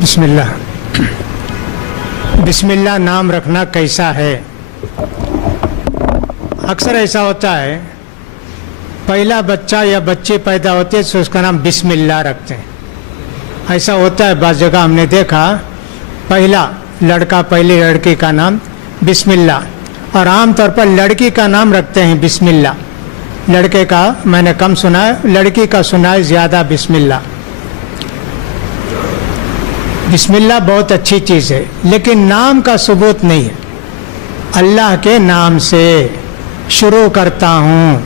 بسم اللہ بسم اللہ نام رکھنا کیسا ہے؟ اکثر ایسا ہوتا ہے پہلا بچہ یا بچی پیدا ہوتے ہے تو اس کا نام بسم اللہ رکھتے ہیں. ایسا ہوتا ہے بعض جگہ ہم نے دیکھا پہلا لڑکا پہلی لڑکی کا نام بسم اللہ, اور عام طور پر لڑکی کا نام رکھتے ہیں بسم اللہ. لڑکے کا میں نے کم سنا ہے, لڑکی کا سنا ہے زیادہ بسم اللہ. بسم اللہ بہت اچھی چیز ہے لیکن نام کا ثبوت نہیں ہے. اللہ کے نام سے شروع کرتا ہوں,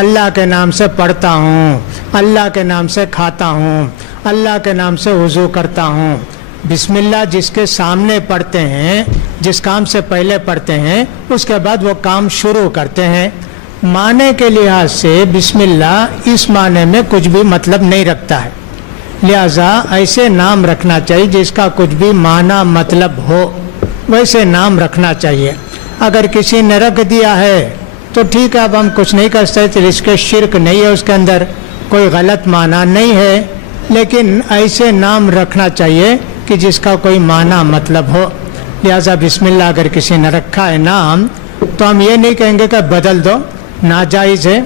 اللہ کے نام سے پڑھتا ہوں, اللہ کے نام سے کھاتا ہوں, اللہ کے نام سے وضو کرتا ہوں. بسم اللہ جس کے سامنے پڑھتے ہیں, جس کام سے پہلے پڑھتے ہیں اس کے بعد وہ کام شروع کرتے ہیں. معنی کے لحاظ سے بسم اللہ اس معنی میں کچھ بھی مطلب نہیں رکھتا ہے, لہذا ایسے نام رکھنا چاہیے جس کا کچھ بھی معنی مطلب ہو, ویسے نام رکھنا چاہیے. اگر کسی نے رکھ دیا ہے تو ٹھیک ہے, اب ہم کچھ نہیں کر سکتے, اس کے شرک نہیں ہے, اس کے اندر کوئی غلط معنی نہیں ہے, لیکن ایسے نام رکھنا چاہیے کہ جس کا کوئی معنی مطلب ہو. لہذا بسم اللہ اگر کسی نے رکھا ہے نام تو ہم یہ نہیں کہیں گے کہ بدل دو, ناجائز ہے.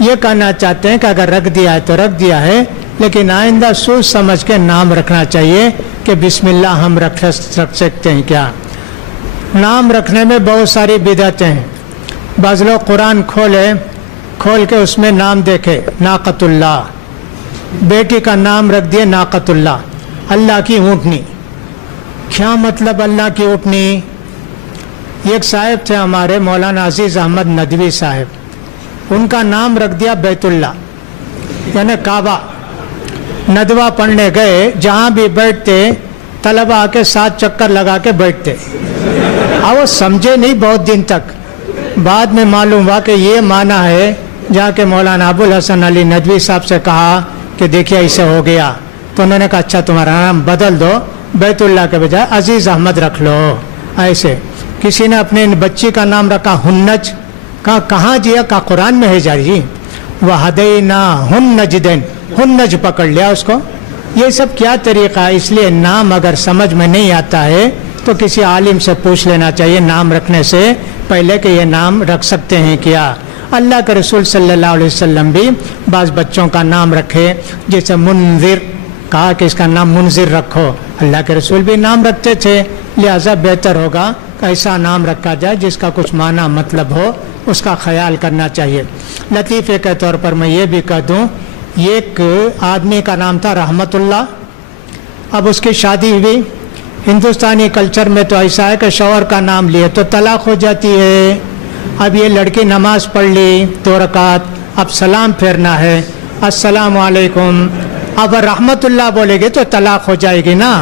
یہ کہنا چاہتے ہیں کہ اگر رکھ دیا ہے تو رکھ دیا ہے, لیکن آئندہ سوچ سمجھ کے نام رکھنا چاہیے کہ بسم اللہ ہم رکھ سکتے ہیں کیا. نام رکھنے میں بہت ساری بدعتیں ہیں. بعض لوگ قرآن کھول کے اس میں نام دیکھے ناقۃ اللہ, بیٹی کا نام رکھ دیے ناقۃ اللہ, اللہ کی اونٹنی. کیا مطلب اللہ کی اونٹنی؟ ایک صاحب تھے ہمارے مولانا عزیز احمد ندوی صاحب, ان کا نام رکھ دیا بیت اللہ یعنی کعبہ. ندوہ پڑھنے گئے, جہاں بھی بیٹھتے طلبہ آ کے 7 چکر لگا کے بیٹھتے, اور وہ سمجھے نہیں بہت دن تک. بعد میں معلوم ہوا کہ یہ معنی ہے. جا کے مولانا ابو الحسن علی ندوی صاحب سے کہا کہ دیکھیے ایسے ہو گیا, تو انہوں نے کہا اچھا تمہارا نام بدل دو, بیت اللہ کے بجائے عزیز احمد رکھ لو. ایسے کسی نے اپنے بچی کا نام رکھا ہنج, کہاں جیا, کہا قرآن میں ہے جاری, وَهَدَيْنَاهُ النَّجْدَيْنِ, ہنج پکڑ لیا اس کو. یہ سب کیا طریقہ ہے؟ اس لیے نام اگر سمجھ میں نہیں آتا ہے تو کسی عالم سے پوچھ لینا چاہیے نام رکھنے سے پہلے کہ یہ نام رکھ سکتے ہیں کیا. اللہ کے رسول صلی اللہ علیہ وسلم بھی بعض بچوں کا نام رکھے, جیسے منذر, کہا کہ اس کا نام منذر رکھو. اللہ کے رسول بھی نام رکھتے تھے, لہذا بہتر ہوگا کہ ایسا نام رکھا جائے جس کا کچھ معنی مطلب ہو, اس کا خیال کرنا چاہیے. لطیفے کے طور پر میں یہ بھی کہہ دوں, ایک آدمی کا نام تھا رحمت اللہ. اب اس کی شادی ہوئی. ہندوستانی کلچر میں تو ایسا ہے کہ شوہر کا نام لیے تو طلاق ہو جاتی ہے. اب یہ لڑکی نماز پڑھ لی 2 رکعت, اب سلام پھیرنا ہے, السلام علیکم. اب رحمت اللہ بولے گی تو طلاق ہو جائے گی نا.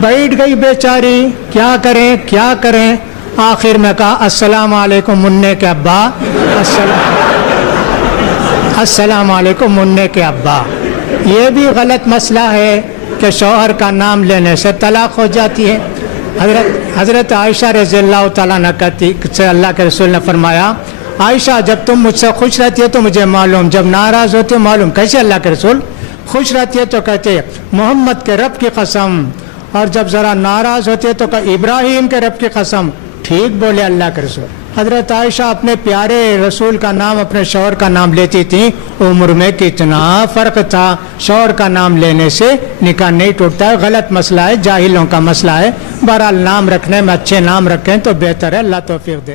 بیٹھ گئی بیچاری, کیا کریں. آخر میں کہا السلام علیکم منع کے ابا, السلام علیکم منع کے ابا. یہ بھی غلط مسئلہ ہے کہ شوہر کا نام لینے سے طلاق ہو جاتی ہے. حضرت عائشہ رضی اللہ تعالیٰ عنہ کہتی سے اللہ کے رسول نے فرمایا, عائشہ جب تم مجھ سے خوش رہتی ہے تو مجھے معلوم, جب ناراض ہوتے معلوم. کیسے اللہ کے رسول؟ خوش رہتی ہے تو کہتے محمد کے رب کی قسم, اور جب ذرا ناراض ہوتے تو کہ ابراہیم کے رب کی قسم. ٹھیک بولے اللہ کے رسول. حضرت عائشہ اپنے پیارے رسول کا نام اپنے شوہر کا نام لیتی تھی. عمر میں کتنا فرق تھا, شوہر کا نام لینے سے نکاح نہیں ٹوٹتا ہے. غلط مسئلہ ہے, جاہلوں کا مسئلہ ہے. بہرحال نام رکھنے میں اچھے نام رکھیں تو بہتر ہے. اللہ توفیق دے.